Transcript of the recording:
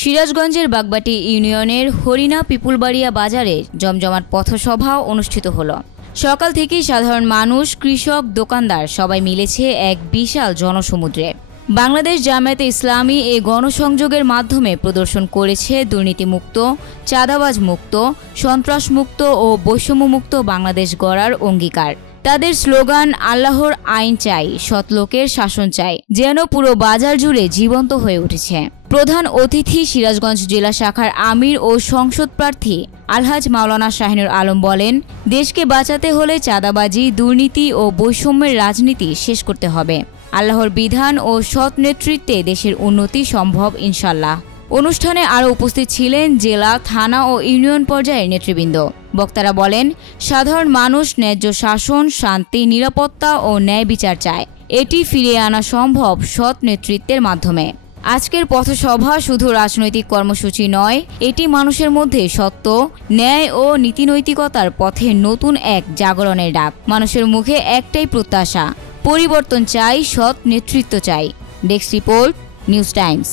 সিরাজগঞ্জের বাগবাটি ইউনিয়নের হরিণা পিপুলবাড়িয়া বাজারে জমজমাট পথসভা অনুষ্ঠিত হলো। সকাল থেকেই সাধারণ মানুষ, কৃষক, দোকানদার সবাই মিলেছে এক বিশাল জনসমুদ্রে। বাংলাদেশ জামায়াতে ইসলামী এই গণসংযোগের মাধ্যমে প্রদর্শন করেছে দুর্নীতিমুক্ত, চাঁদাবাজ মুক্ত, সন্ত্রাসমুক্ত ও বৈষম্যমুক্ত বাংলাদেশ গড়ার অঙ্গীকার। তাদের স্লোগান আল্লাহর আইন চাই, সৎলোকের শাসন চাই যেন পুরো বাজার জুড়ে জীবন্ত হয়ে উঠেছে। প্রধান অতিথি সিরাজগঞ্জ জেলা শাখার আমির ও সংসদ প্রার্থী আলহাজ মাওলানা শাহিনুর আলম বলেন, দেশকে বাঁচাতে হলে চাঁদাবাজি, দুর্নীতি ও বৈষম্যের রাজনীতি শেষ করতে হবে। আল্লাহর বিধান ও সৎ নেতৃত্বে দেশের উন্নতি সম্ভব ইনশাল্লাহ। অনুষ্ঠানে আরও উপস্থিত ছিলেন জেলা, থানা ও ইউনিয়ন পর্যায়ের নেতৃবৃন্দ। বক্তারা বলেন, সাধারণ মানুষ ন্যায্য শাসন, শান্তি, নিরাপত্তা ও ন্যায় বিচার চায়। এটি ফিরিয়ে আনা সম্ভব সৎ নেতৃত্বের মাধ্যমে। আজকের পথসভা শুধু রাজনৈতিক কর্মসূচি নয়, এটি মানুষের মধ্যে সত্য, ন্যায় ও নীতিনৈতিকতার পথে নতুন এক জাগরণের ডাক। মানুষের মুখে একটাই প্রত্যাশা, পরিবর্তন চাই, সৎ নেতৃত্ব চাই। Desk report, news Times.